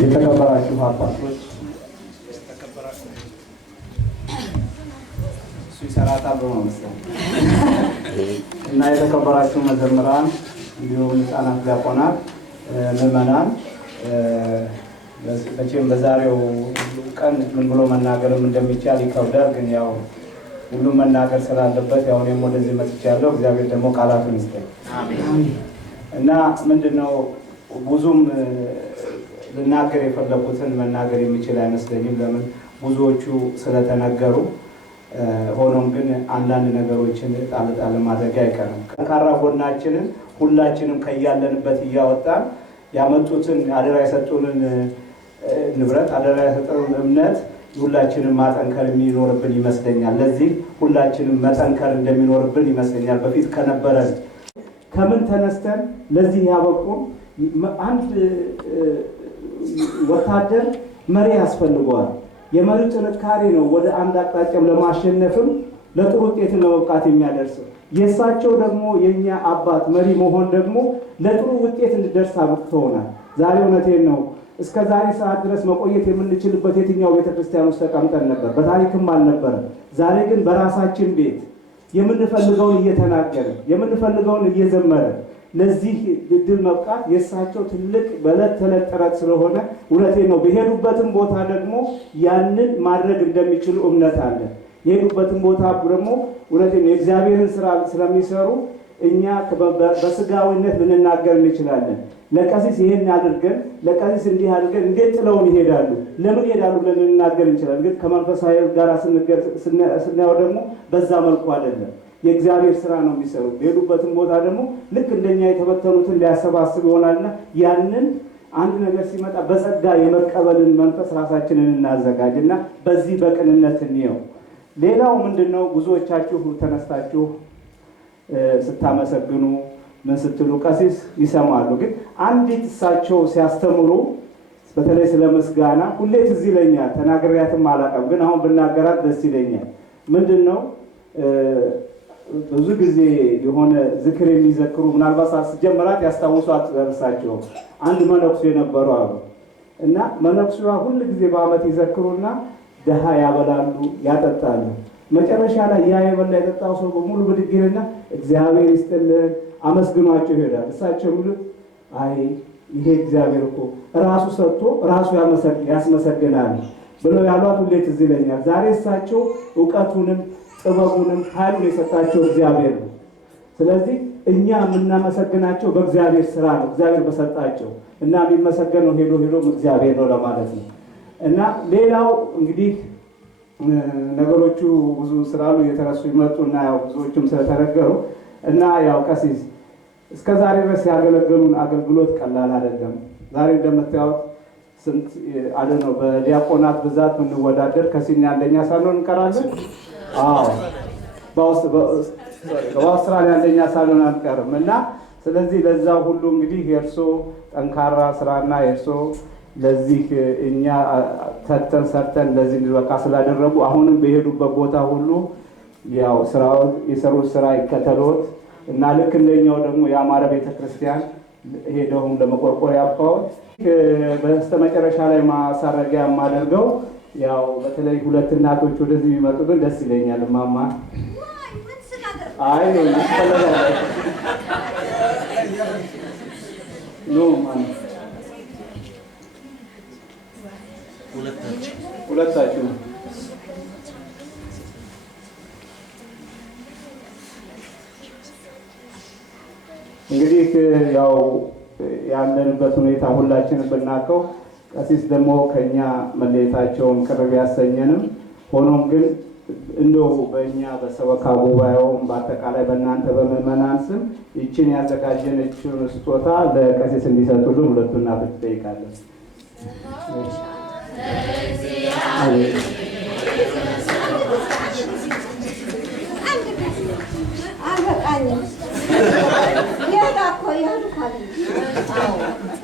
የተከበራችሁ አባቶች እሱ ይሰራታል በመመስል እና የተከበራችሁ መዘምራን እንዲሁም ሕፃናት ዲያቆናት ምዕመናን በዚህም በዛሬው ቀን ምን ብሎ መናገርም እንደሚቻል ይከብዳል። ግን ያው ሁሉም መናገር ስላለበት ያው እኔም ወደዚህ መጥቻለሁ። እግዚአብሔር ደግሞ ቃላቱን ይስጠኝ። አሜን። እና ምንድነው ብዙም ልናገር የፈለኩትን መናገር የሚችል አይመስለኝም። ለምን ብዙዎቹ ስለተነገሩ። ሆኖም ግን አንዳንድ ነገሮችን ጣል ማድረግ አይቀርም። ጠንካራ ጎናችንን ሁላችንም ከያለንበት እያወጣን ያመጡትን አደራ የሰጡንን ንብረት አደራ የሰጡንን እምነት ሁላችንም ማጠንከር የሚኖርብን ይመስለኛል። ለዚህ ሁላችንም መጠንከር እንደሚኖርብን ይመስለኛል። በፊት ከነበረን ከምን ተነስተን ለዚህ ያበቁ አንድ ወታደር መሪ ያስፈልገዋል። የመሪው ጥንካሬ ነው ወደ አንድ አቅጣጫም ለማሸነፍም ለጥሩ ውጤትን ለመብቃት የሚያደርሰው። የእሳቸው ደግሞ የኛ አባት መሪ መሆን ደግሞ ለጥሩ ውጤት እንድደርስ አብቅተውናል። ዛሬ እውነቴን ነው እስከ ዛሬ ሰዓት ድረስ መቆየት የምንችልበት የትኛው ቤተክርስቲያን ውስጥ ተቀምጠን ነበር? በታሪክም አልነበረም። ዛሬ ግን በራሳችን ቤት የምንፈልገውን እየተናገርን የምንፈልገውን እየዘመርን ለዚህ ድል መብቃት የእሳቸው ትልቅ በዕለት ተዕለት ጥረት ስለሆነ እውነቴን ነው። በሄዱበትም ቦታ ደግሞ ያንን ማድረግ እንደሚችሉ እምነት አለ። የሄዱበትም ቦታ ደግሞ እውነቴን ነው የእግዚአብሔርን ስራ ስለሚሰሩ እኛ በስጋዊነት ልንናገር እንችላለን። ለቀሲስ ይሄን አድርገን ለቀሲስ እንዲህ አድርገን እንዴት ጥለውን ይሄዳሉ ለምን ይሄዳሉ ብለን ልንናገር እንችላለን። ግን ከመንፈሳዊ ጋር ስናየው ደግሞ በዛ መልኩ አይደለም። የእግዚአብሔር ስራ ነው የሚሰሩት። የሄዱበትም ቦታ ደግሞ ልክ እንደኛ የተበተኑትን ሊያሰባስብ ይሆናልና ያንን አንድ ነገር ሲመጣ በጸጋ የመቀበልን መንፈስ ራሳችንን እናዘጋጅና በዚህ በቅንነት እንየው። ሌላው ምንድነው ብዙዎቻችሁ ተነስታችሁ ስታመሰግኑ ምን ስትሉ ቀሲስ ይሰማሉ። ግን አንዲት እሳቸው ሲያስተምሩ በተለይ ስለ ምስጋና ሁሌ ትዝ ይለኛል። ተናግሬያትም አላውቅም፣ ግን አሁን ብናገራት ደስ ይለኛል። ምንድነው ብዙ ጊዜ የሆነ ዝክር የሚዘክሩ ምናልባት ሳስጀምራት ያስታውሷት እርሳቸው አንድ መነኩሴ ነበሩ አሉ እና መነኩሴዋ ሁሉ ጊዜ በዓመት ይዘክሩና ደሃ ያበላሉ ያጠጣሉ። መጨረሻ ላይ ያ የበላ የጠጣው ሰው በሙሉ ብድግ ይልና እግዚአብሔር ይስጥልን አመስግኗቸው ይሄዳል። እሳቸው ሁሉ አይ ይሄ እግዚአብሔር እኮ ራሱ ሰጥቶ ራሱ ያስመሰግናል ብለው ያሏት ሁሌ ትዝ ይለኛል። ዛሬ እሳቸው ዕውቀቱንም ጥበቡንም ኃይሉን የሰጣቸው እግዚአብሔር ነው። ስለዚህ እኛ የምናመሰግናቸው በእግዚአብሔር ስራ ነው፣ እግዚአብሔር በሰጣቸው እና የሚመሰገነው ሄዶ እግዚአብሔር ነው ለማለት ነው። እና ሌላው እንግዲህ ነገሮቹ ብዙ ስላሉ እየተረሱ ይመጡና ያው ብዙዎችም ስለተነገሩ እና ያው ቀሲስ እስከ ዛሬ ድረስ ያገለገሉን አገልግሎት ቀላል አይደለም። ዛሬ እንደምታዩት ስንት አይደል ነው በዲያቆናት ብዛት የምንወዳደር ከሲኒ አንደኛ ሳንሆን እንቀራለን። አዎ በአውስትራሊያ አንደኛ ሳንሆን አንቀርም። እና ስለዚህ ለዛ ሁሉ እንግዲህ የእርሶ ጠንካራ ስራና የእርሶ ለዚህ እኛ ተተን ሰርተን ለዚህ እንድንበቃ ስላደረጉ አሁንም በሄዱበት ቦታ ሁሉ ያው ስራው የሰሩት ስራ ይከተሉት እና ልክ እንደኛው ደግሞ የአማረ ቤተክርስቲያን ሄደውም ለመቆርቆር ያባውት በስተመጨረሻ ላይ ማሳረጊያ የማደርገው ያው በተለይ ሁለት እናቶች ወደዚህ ቢመጡ ግን ደስ ይለኛል። ማማ አይ ነው ሁለታችሁ እንግዲህ ያው ያለንበት ሁኔታ ሁላችንም ብናውቀው ቀሲስ ደግሞ ከኛ መለየታቸውን ቅርብ ያሰኘንም ሆኖም ግን እንደው በእኛ በሰበካ ጉባኤውም በአጠቃላይ በእናንተ በምዕመናን ስም ይችን ያዘጋጀነችውን ስጦታ ለቀሲስ እንዲሰጡልን ሁለቱ እናቶች ጠይቃለን።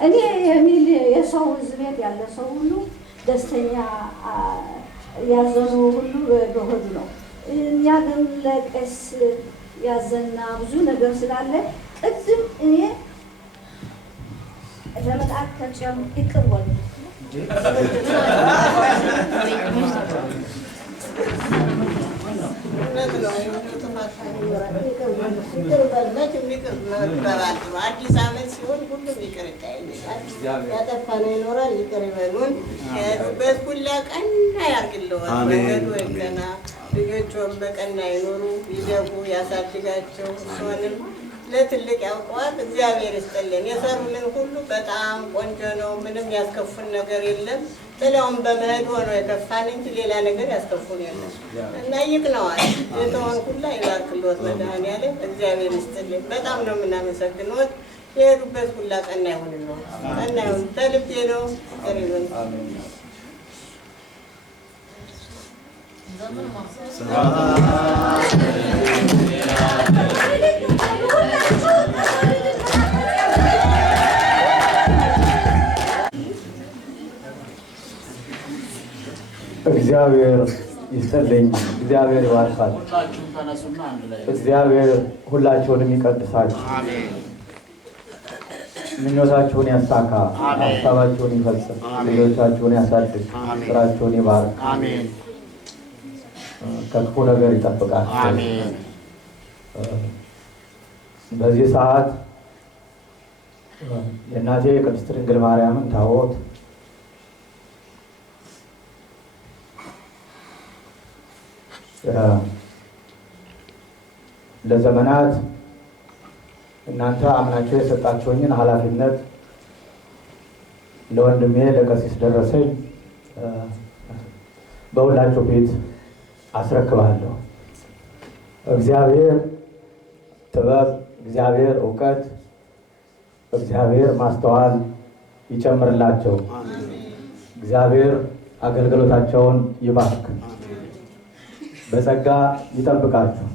እኔ የሚል የሰው ሕዝብ ቤት ያለ ሰው ሁሉ ደስተኛ ያዘኑ ሁሉ በሆዱ ነው። እኛ ግን ለቀስ ያዘና ብዙ ነገር ስላለ ቅድም እኔ ለመጣት ከጨም ይቅርወል አዲስ ዓመት ሲሆን ሁሉም ይቅር ይጠይቃል። ያጠፋነው ይኖራል ይቅር ይበሉን። የሄዱበት ሁላ ቀና ያርግልዎት። መንገዱ ይቀና፣ ልጆችዎም በቀና ይኖሩ፣ ይደጉ፣ ያሳድጋቸው። እሱንም ለትልቅ ያውቀዋል። እግዚአብሔር ይስጥልን። የሰሩልን ሁሉ በጣም ቆንጆ ነው። ምንም ያስከፉን ነገር የለም። ጥላውን በመሄድ ሆነው የከፋን እንጂ ሌላ ነገር ያስከፉን የለም እና ይቅነዋል። የተሆን ሁላ ይባርክልዎት መድኃኔዓለም። እግዚአብሔር ይስጥልን። በጣም ነው የምናመሰግንዎት። የሄዱበት ሁላ ቀና ይሁንልዎት። ቀና ይሁን። ተልቤ ነው ቀሪሉን እግዚአብሔር ይስጥልኝ። እግዚአብሔር ይባርካል። እግዚአብሔር ሁላችሁንም ይቀድሳችሁ። ምኞታችሁን ያሳካ፣ ሀሳባችሁን ይፈጽም፣ ልጆቻችሁን ያሳድግ፣ ስራችሁን ይባርክ፣ ከክፉ ነገር ይጠብቃችሁ። በዚህ ሰዓት የእናቴ የቅድስት ድንግል ማርያምን ታቦት ለዘመናት እናንተ አምናችሁ የሰጣችሁኝን ኃላፊነት ለወንድሜ ለቀሲስ ደረሰኝ በሁላችሁ ፊት አስረክባለሁ። እግዚአብሔር ጥበብ፣ እግዚአብሔር እውቀት፣ እግዚአብሔር ማስተዋል ይጨምርላቸው። እግዚአብሔር አገልግሎታቸውን ይባርክ፣ በጸጋ ይጠብቃችሁ።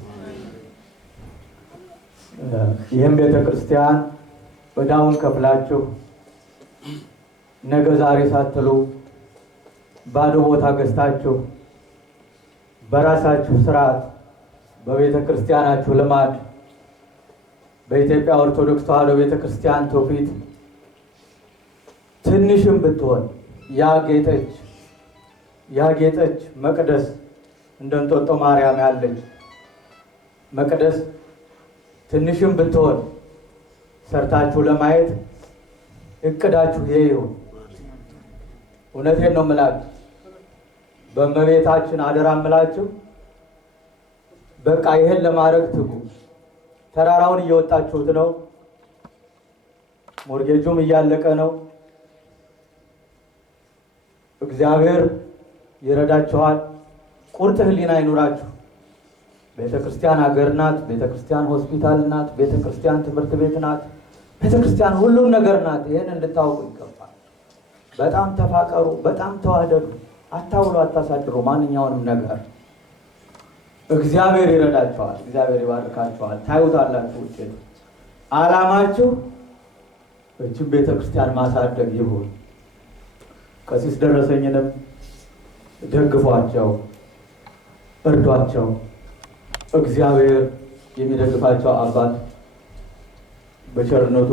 ይህም ቤተ ክርስቲያን ዕዳውን ከፍላችሁ ነገ ዛሬ ሳትሉ ባዶ ቦታ ገዝታችሁ በራሳችሁ ስርዓት በቤተ ክርስቲያናችሁ ልማድ በኢትዮጵያ ኦርቶዶክስ ተዋሕዶ ቤተ ክርስቲያን ትውፊት ትንሽም ብትሆን ያጌጠች መቅደስ እንደ እንጦጦ ማርያም ያለች መቅደስ ትንሽም ብትሆን ሰርታችሁ ለማየት እቅዳችሁ ይሄ ይሁን። እውነቴን ነው የምላችሁ። በእመቤታችን አደራ የምላችሁ በቃ ይሄን ለማድረግ ትጉ። ተራራውን እየወጣችሁት ነው። ሞርጌጁም እያለቀ ነው። እግዚአብሔር ይረዳችኋል። ቁርጥ ህሊና ይኑራችሁ። ቤተክርስቲያን ሀገር ናት። ቤተክርስቲያን ሆስፒታል ናት። ቤተክርስቲያን ትምህርት ቤት ናት። ቤተክርስቲያን ሁሉም ነገር ናት። ይሄን እንድታውቁ ይገባል። በጣም ተፋቀሩ፣ በጣም ተዋደዱ። አታውሉ፣ አታሳድሩ ማንኛውንም ነገር። እግዚአብሔር ይረዳችኋል። እግዚአብሔር ይባርካችኋል። ታዩታላችሁ ውጤቱ። ዓላማችሁ እችን ቤተክርስቲያን ማሳደግ ይሁን። ቀሲስ ደረሰኝንም ደግፏቸው፣ እርዷቸው። እግዚአብሔር የሚደግፋቸው አባት በቸርነቱ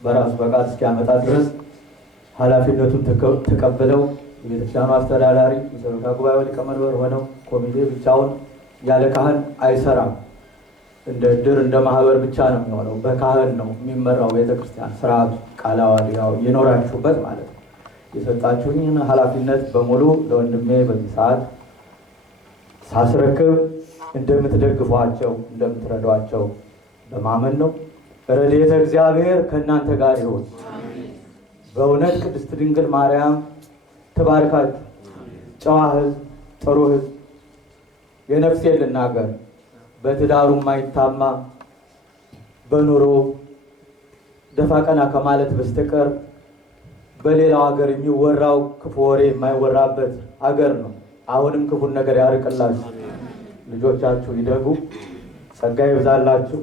በራሱ ፈቃድ እስኪያመጣ ድረስ ኃላፊነቱን ተቀብለው የቤተክርስቲያኑ አስተዳዳሪ የሰበካ ጉባኤው ሊቀመንበር ሆነው ኮሚቴ ብቻውን ያለ ካህን አይሰራም። እንደ ዕድር እንደ ማህበር ብቻ ነው የሚሆነው። በካህን ነው የሚመራው ቤተክርስቲያን። ስርዓቱ ቃለ ዓዋዲው የኖራችሁበት ማለት ነው። የሰጣችሁኝን ኃላፊነት በሙሉ ለወንድሜ በዚህ ሰዓት ሳስረክብ እንደምትደግፏቸው እንደምትረዷቸው በማመን ነው። ረድኤተ እግዚአብሔር ከእናንተ ጋር ይሁን። በእውነት ቅድስት ድንግል ማርያም ትባርካችሁ። ጨዋ ሕዝብ፣ ጥሩ ሕዝብ፣ የነፍሴን ልናገር በትዳሩ የማይታማ በኑሮ ደፋ ቀና ከማለት በስተቀር በሌላው ሀገር የሚወራው ክፉ ወሬ የማይወራበት ሀገር ነው። አሁንም ክፉን ነገር ያርቅላችሁ። ልጆቻችሁ ይደጉ፣ ጸጋ ይብዛላችሁ፣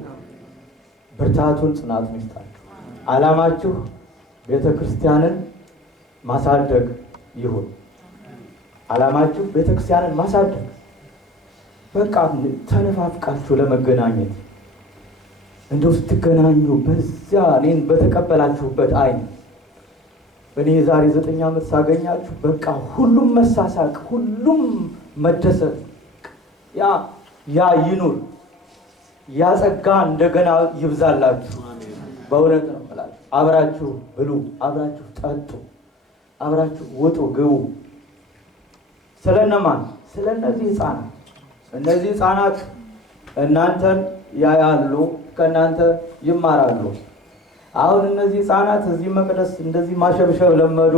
ብርታቱን ጽናቱን ይስጣችሁ። ዓላማችሁ ቤተ ክርስቲያንን ማሳደግ ይሁን። ዓላማችሁ ቤተ ክርስቲያንን ማሳደግ። በቃ ተነፋፍቃችሁ ለመገናኘት እንደው ስትገናኙ በዚያ እኔን በተቀበላችሁበት አይን እኔ የዛሬ 9 ዓመት ሳገኛችሁ በቃ ሁሉም መሳሳቅ፣ ሁሉም መደሰት ያ ይኑር። ያ ጸጋ እንደገና ይብዛላችሁ። በእውነት ነው የምላችሁ። አብራችሁ ብሉ፣ አብራችሁ ጠጡ፣ አብራችሁ ውጡ ግቡ። ስለነማን? ስለነዚህ ህፃናት። እነዚህ ህፃናት እናንተን ያያሉ፣ ከእናንተ ይማራሉ። አሁን እነዚህ ህፃናት እዚህ መቅደስ እንደዚህ ማሸብሸብ ለመዱ።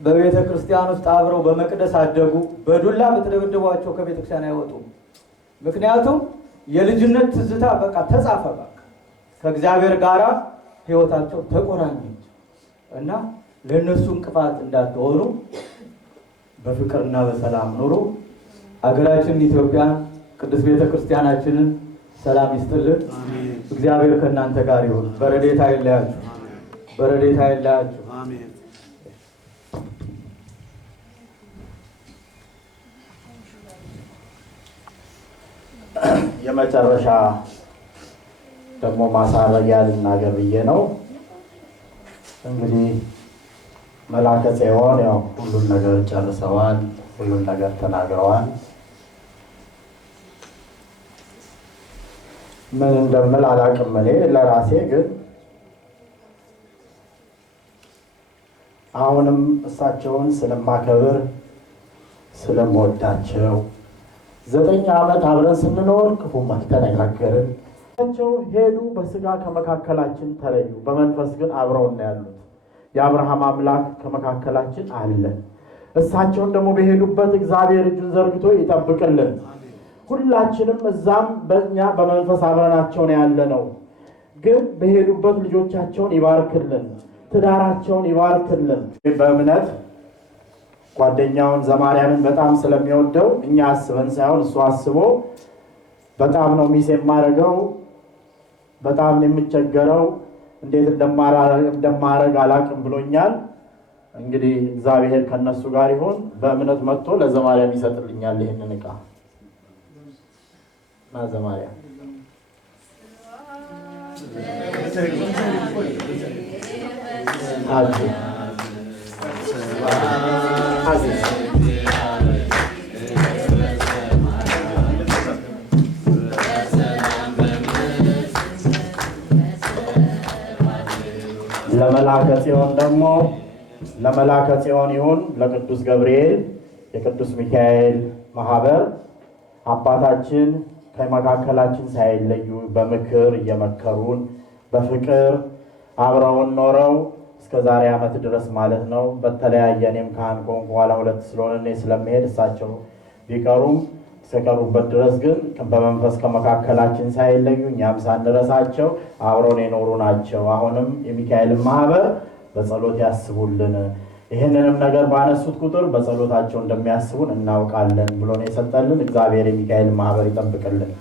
በቤተ ክርስቲያን ውስጥ አብረው በመቅደስ አደጉ። በዱላ ብትደበድቧቸው ከቤተ ክርስቲያን አይወጡም። ምክንያቱም የልጅነት ትዝታ በቃ ተጻፈ። በቃ ከእግዚአብሔር ጋር ህይወታቸው ተቆራኘች እና ለእነሱ እንቅፋት እንዳትሆኑ በፍቅርና በሰላም ኑሩ። አገራችን ኢትዮጵያን፣ ቅዱስ ቤተ ክርስቲያናችንን ሰላም ይስጥልን። እግዚአብሔር ከእናንተ ጋር ይሁን። በረድኤቱ አይለያችሁ፣ በረድኤቱ አይለያችሁ። የመጨረሻ ደግሞ ማሳረጊያ ልናገር ብዬ ነው። እንግዲህ መላከ ጽዮን ያው ሁሉን ነገር ጨርሰዋል፣ ሁሉን ነገር ተናግረዋል። ምን እንደምል አላውቅም። እኔ ለራሴ ግን አሁንም እሳቸውን ስለማከብር ስለምወዳቸው 9 ዓመት አብረን ስንኖር ክፉም አልተነጋገርን። እሳቸው ሄዱ፣ በስጋ ከመካከላችን ተለዩ፣ በመንፈስ ግን አብረው ነው ያሉት። የአብርሃም አምላክ ከመካከላችን አለ። እሳቸውን ደግሞ በሄዱበት እግዚአብሔር እጁን ዘርግቶ ይጠብቅልን። ሁላችንም እዛም በእኛ በመንፈስ አብረናቸው ነው ያለነው። ግን በሄዱበት ልጆቻቸውን ይባርክልን፣ ትዳራቸውን ይባርክልን። በእምነት ጓደኛውን ዘማርያምን በጣም ስለሚወደው እኛ አስበን ሳይሆን እሱ አስቦ በጣም ነው ሚስ የማደርገው፣ በጣም የሚቸገረው፣ እንዴት እንደማረግ አላቅም ብሎኛል። እንግዲህ እግዚአብሔር ከነሱ ጋር ይሁን። በእምነት መጥቶ ለዘማርያም ይሰጥልኛል ይሄንን ዕቃ እና ዘማርያም ለመላከ ጽዮን ደግሞ ለመላከ ጽዮን ይሁን ለቅዱስ ገብርኤል የቅዱስ ሚካኤል ማህበር አባታችን ከመካከላችን ሳይለዩ በምክር እየመከሩን በፍቅር አብረውን ኖረው እስከ ዛሬ ዓመት ድረስ ማለት ነው። በተለያየ እኔም ካህን ከሆንኩ በኋላ 2 ስለሆነ እኔ ስለምሄድ እሳቸው ቢቀሩም እስከቀሩበት ድረስ ግን በመንፈስ ከመካከላችን ሳይለዩ እኛም ሳንረሳቸው አብረውን የኖሩ ናቸው። አሁንም የሚካኤልን ማህበር በጸሎት ያስቡልን። ይህንንም ነገር ባነሱት ቁጥር በጸሎታቸው እንደሚያስቡን እናውቃለን ብሎ ነው የሰጠልን። እግዚአብሔር የሚካኤልን ማህበር ይጠብቅልን።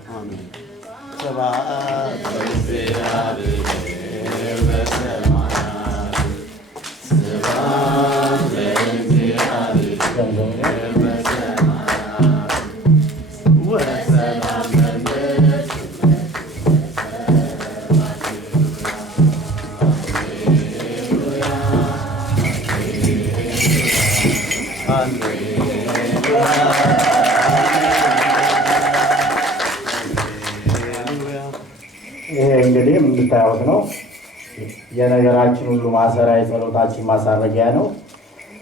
ይሄ እንግዲህ የምታዩት ነው። የነገራችን ሁሉ ማሰሪያ የጸሎታችን ማሳረጊያ ነው።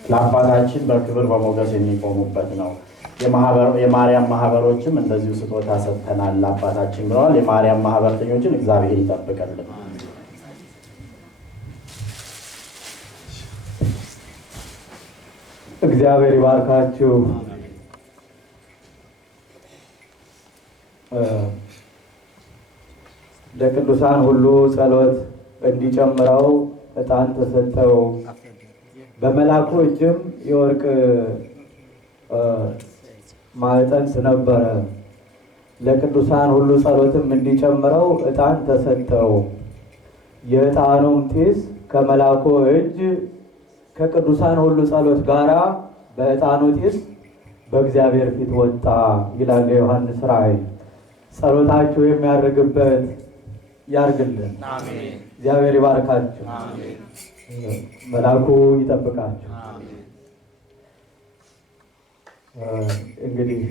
ለአባታችን በክብር በሞገስ የሚቆሙበት ነው። የማርያም ማህበሮችም እንደዚሁ ስጦታ ሰጥተናል ለአባታችን ብለዋል። የማርያም ማህበርተኞችን እግዚአብሔር ይጠብቅልን። እግዚአብሔር ይባርካችሁ። ለቅዱሳን ሁሉ ጸሎት እንዲጨምረው ዕጣን ተሰጠው። በመላኩ እጅም የወርቅ ማዕጠንት ነበረ። ለቅዱሳን ሁሉ ጸሎትም እንዲጨምረው ዕጣን ተሰጠው። የዕጣኑም ጢስ ከመላኩ እጅ ከቅዱሳን ሁሉ ጸሎት ጋራ በዕጣኑ ጢስ በእግዚአብሔር ፊት ወጣ ይላል ዮሐንስ ራእይ። ጸሎታችሁ የሚያርግበት ያርግልን። እግዚአብሔር ይባርካችሁ። መልአኩ ይጠብቃችሁ። እንግዲህ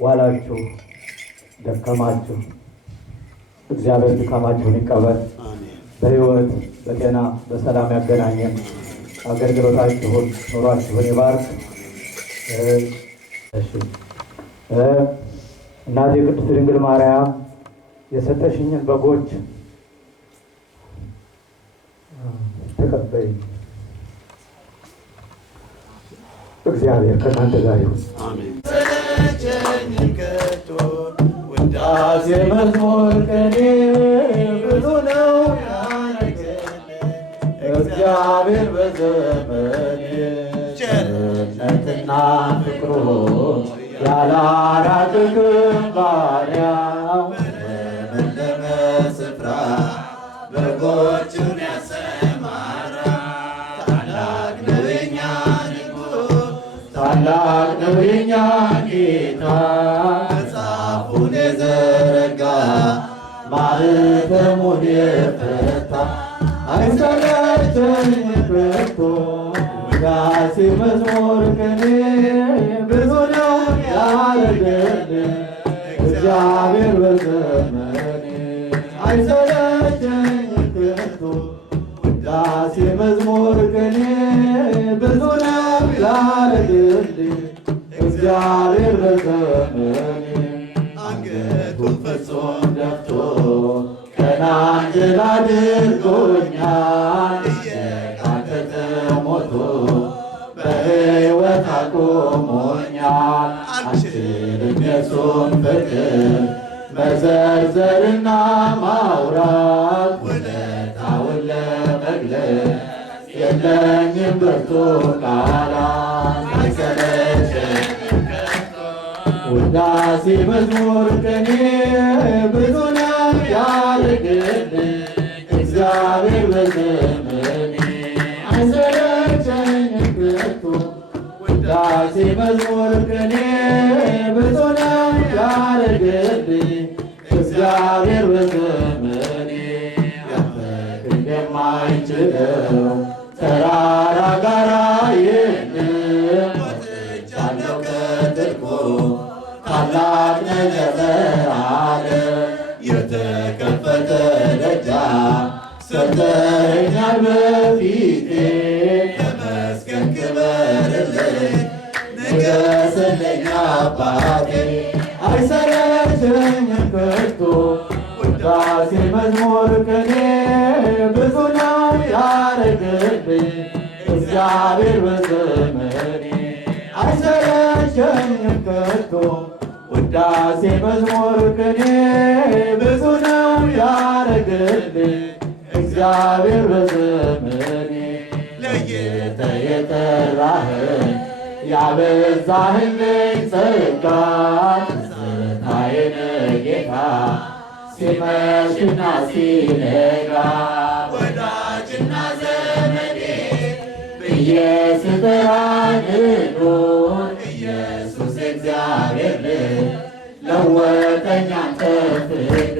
ዋላችሁ ደከማችሁ፣ እግዚአብሔር ድካማችሁን ይቀበል። በሕይወት በጤና በሰላም ያገናኘን። አገልግሎታችሁን ኑሯችሁን ይባርክ። እናቴ ቅድስት ድንግል ማርያም የሰጠሽኝን በጎች ተቀበይ። እግዚአብሔር ከእናንተ ጋር ይሁን። ውዳሴ መዝሙር ቅኔ ብዙ ነው ያረገልኝ እግዚአብሔር በዘመኔ ቸርነትና ፍቅሩ ያላራቅቅም ባሪያው በለመለመ ስፍራ በጎቹን ያሰማራ ታላቅ ነው የኛ ንጉሥ ታላቅ ነው የኛ ጌታ መጽሐፉን የዘረጋ ማኅተሙን የፈታ አይሰለቸኝም ከቶ ውዳሴ መዝሙር ቅኔ ብዙ ነው ያረገልኝ እግዚአብሔር በዘመኔ አይሰለቸኝም ከቶ ውዳሴ መዝሙር ቅኔ ብዙ ነው ያረገልኝ እግዚአብሔር በዘመኔ አንገቱን ፍጹም ደፍቶ ቀና እንድል አድርጎኛል እየቃተተ ሞቶ በሕይወት አቆሞኛል። አልችልም የሱን ፍቅር መዘርዘርና ማውራት ውለታውን ለመግለጽ የለኝም ብርቱ ቃላት አይሰለቸኝም ከቶ ውዳሴ መዝሙር ቅኔ ብዙ ነው ያረገልኝ እግዚአብሔር በዘመኔ አይሰለቸኝም ከቶ ውዳሴ መዝሙር ቅኔ ብዙ ነው ያረገልኝ እግዚአብሔር በዘመኔ ያፈቅር የማይችለው ተራራ ጋራ የለም ወጥቻለሁ ከጥልቁ ታላቅ ነገር አለ የተከፈተ ደጃፍ ሰጥተኸኛል በፊቴ ተመስገን ክበርልኝ ንገስልኝ አባቴ አይሰለቸኝም ከቶ ውዳሴ መዝሙር ቅኔ ብዙ ነው ያረገልኝ እግዚአብሔር በዘመኔ አይሰለቸኝም ከቶ ውዳሴ መዝሙር ቅኔ ብዙ ነው ያረገልኝ እግዚአብሔር በዘመኔ ለይተህ የጠራኸኝ ያበዛህልኝ ጸጋ ትዝታዬ ነህ ጌታ ሲመሽና ሲነጋ ወዳጅና ዘመዴ ብዬ ስጠራህ ልኑር ኢየሱስ እግዚአብሔር ልጅ ለወጠኝ አንተ ፍቅር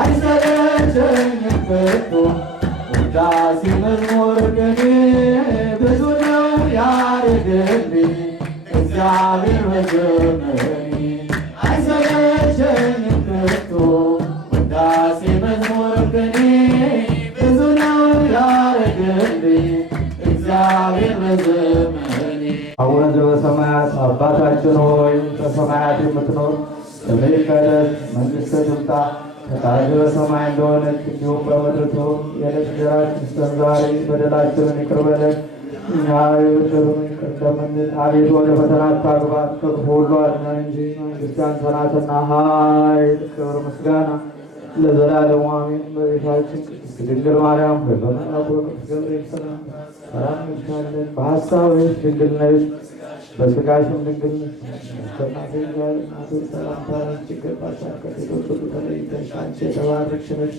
አይሰለቸኝም ከቶ ውዳሴ መዝሙር ቅኔ ብዙ ነው ያረገልኝ እግዚአብሔር በዘመኔ አይሰለቸኝም ከቶ ውዳሴ መዝሙር ቅኔ ብዙ ነው ያረገልኝ እግዚአብሔር በዘመኔ። አቡነ ዘበሰማያት አባታችን ሆይ በሰማያት የምትኖር ስምህ ይቀደስ፣ መንግሥትህ ትምጣ፣ ፈቃድህ በሰማይ እንደሆነች እንዲሁም በምድር ትሁን። የዕለት እንጀራችንን ስጠን ዛሬ፣ በደላችንን ይቅር በለን እኛ የበደሉንን ይቅር እንደምንል፣ አቤቱ ወደ ፈተና አታግባን ከክፉ ሁሉ አድነን እንጂ መንግሥት ያንተ ናትና ኃይል፣ ክብር፣ ምስጋና ለዘላለሙ አሜን። እመቤታችን ቅድስት ድንግል ማርያም ሆይ በመልአኩ በቅዱስ ገብርኤል ሰላምታ ሰላም እንልሻለን። በሐሳብሽ ድንግል ነሽ፣ በሥጋሽም ድንግል ነሽ። ከእናትሽ ጋር እናትሽ ሰላምታ ላንቺ ይገባሻል። ከሴቶች ሁሉ ተለይተሽ አንቺ የተባረክሽ ነሽ፣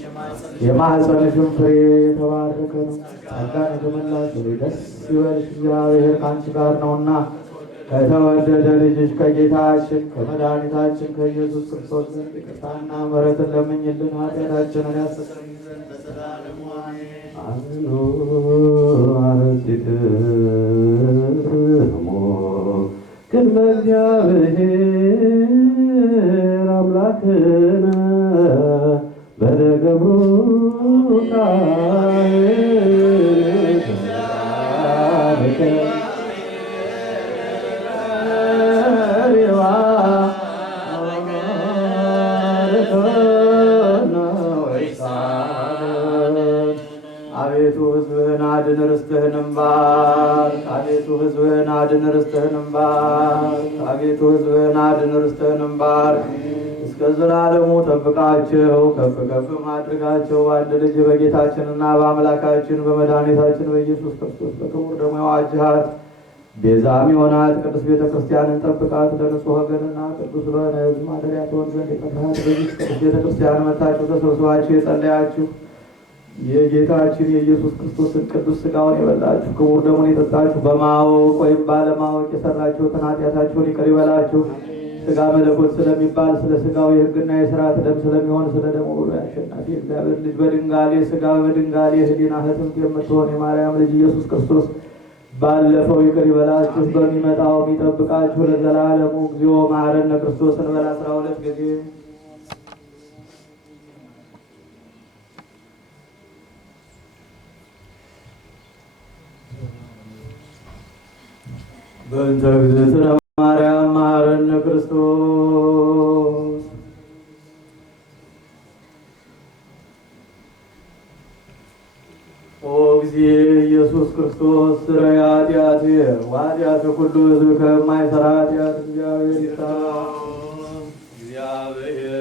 የማኅፀንሽም ፍሬ የተባረከ ነው። ጸጋን የተመላሽ ሆይ ደስ ይበልሽ፣ እግዚአብሔር ከአንቺ ጋር ነውና ከተወደደ ልጅሽ ከጌታችን ከመድኃኒታችን ከኢየሱስ ክርስቶስ ዘንድ ይቅርታና ምሕረትን ለምኝልን ኃጢአታችንን ያስተሰርይልን ዘንድ ለዘላለሙ አሜን። አቤቱ ሕዝብህን አድን ርስትህንም ባርክ። አቤቱ ሕዝብህን አድን ርስትህንም ባርክ። አቤቱ ሕዝብህን አድን ርስትህንም ባርክ። እስከ ዘላለሙ ጠብቃቸው፣ ከፍ ከፍም አድርጋቸው። በአንድ ልጅ በጌታችንና በአምላካችን በመድኃኒታችን በኢየሱስ ክርስቶስ በክቡር ደሙ የዋጅሃት ቤዛም የሆናት ቅዱስ ቤተ ክርስቲያንን ጠብቃት። ለንጹሕ ወገንና ቅዱስ ለሆነ ሕዝብ ማደሪያ ትሆን ዘንድ የቀባሃት በዚህ ቅዱስ ቤተ ክርስቲያን መጥታችሁ ተሰብስባችሁ የጸለያችሁ የጌታችን የኢየሱስ ክርስቶስን ቅዱስ ሥጋውን የበላችሁ ክቡር ደሙን የጠጣችሁ በማወቅ ወይም ባለማወቅ የሰራችሁትን ኃጢአታችሁን ይቅር ይበላችሁ። ሥጋ መለኮት ስለሚባል ስለ ሥጋው የሕግና የሥርዓት ደም ስለሚሆን ስለ ደሙ ሁሉ አሸናፊ እግዚአብሔር ልጅ በድንጋሌ ሥጋ በድንጋሌ ሕሊና ሕትምት የምትሆን የማርያም ልጅ ኢየሱስ ክርስቶስ ባለፈው ይቅር ይበላችሁ በሚመጣው የሚጠብቃችሁ ለዘላለሙ። እግዚኦ መሐረነ ክርስቶስ እንበል 12 ጊዜ። በእንተ እግዝእትነ ማርያም መሐረነ ክርስቶስ። ኦ እግዚእ ኢየሱስ ክርስቶስ ስረይ ኃጢአቴ ወኃጢአተ ኩሉ ሕዝብ ከማይሠራ ኃጢአት እግዚአብሔር ይፍታ። እግዚአብሔር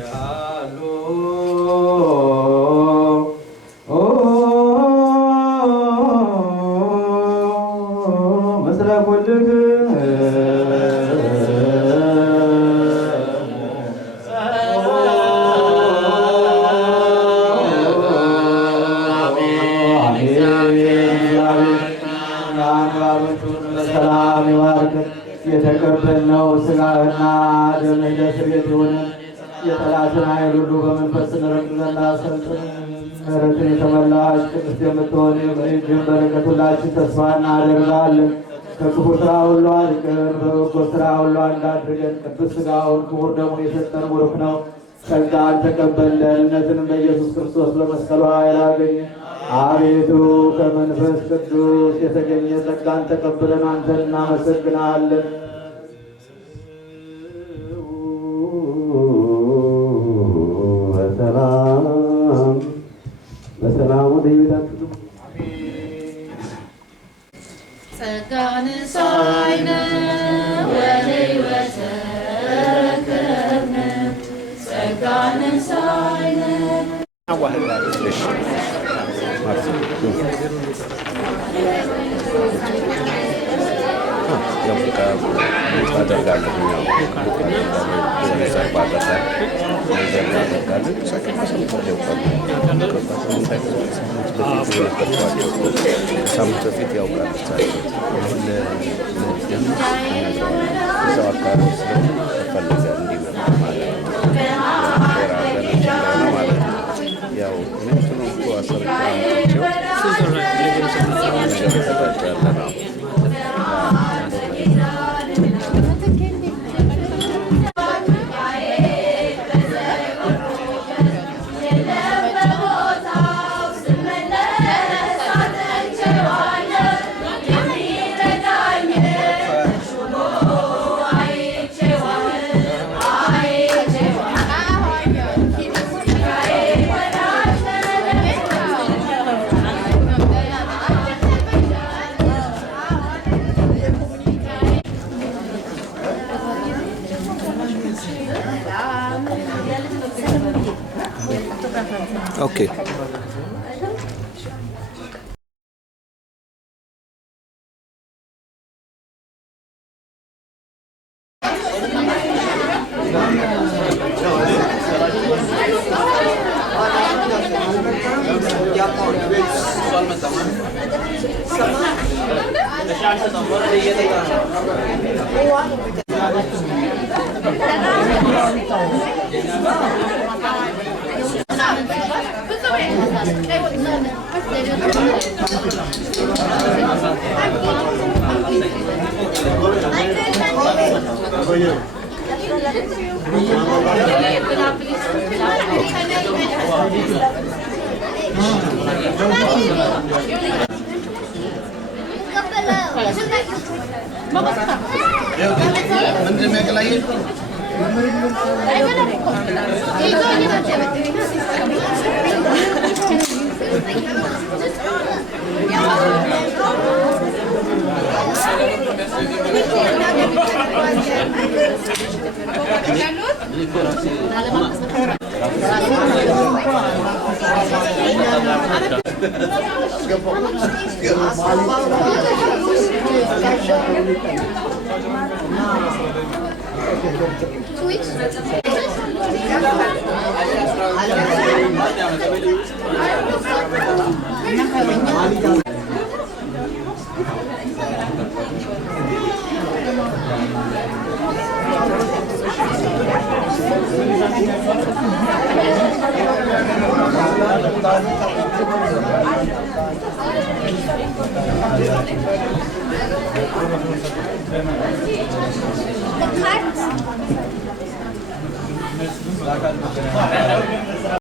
ያሉ ምስለ ኩልክሙ በሰላም ይባርክ። የተቀበልነው ሥጋህና ደምህ ለስርየት ይሁን። የጠላትን ኃይል ሁሉ በመንፈስ እንረግጥ ዘንድ አሰልጥን። ምሕረትን የተመላሽ ቅድስት የምትሆን የእጅህን በረከት ሁላችን ተስፋ እናደርጋለን። ከክፉ ሥራ ሁሉ አድቀን በበጎ ሥራ ሁሉ አንድ አድርገን ቅዱስ ሥጋውን ክቡር ደሙን የሰጠን ቡሩክ ነው። ጸጋን ተቀበልን፣ እምነትንም በኢየሱስ ክርስቶስ በመስቀሉ ኃይል አገኘን። አቤቱ ከመንፈስ ቅዱስ የተገኘ ጸጋን ተቀብለን አንተን እናመሰግናለን። በሰላም ወደ ቤታችሁ ጸጋን ሳይነ ወሕይወተ ረከብነ ጸጋን ሳይነ ከሳምንት በፊት ያውቃል እሳቸው አሁን እዛው አካባቢ ስለፈለገ እንዲመጣ ማለት ነው ማለት ነው። ያው እንትኑ እኮ አሰርቻቸው ተጠቃለ ነው Okay. The cards.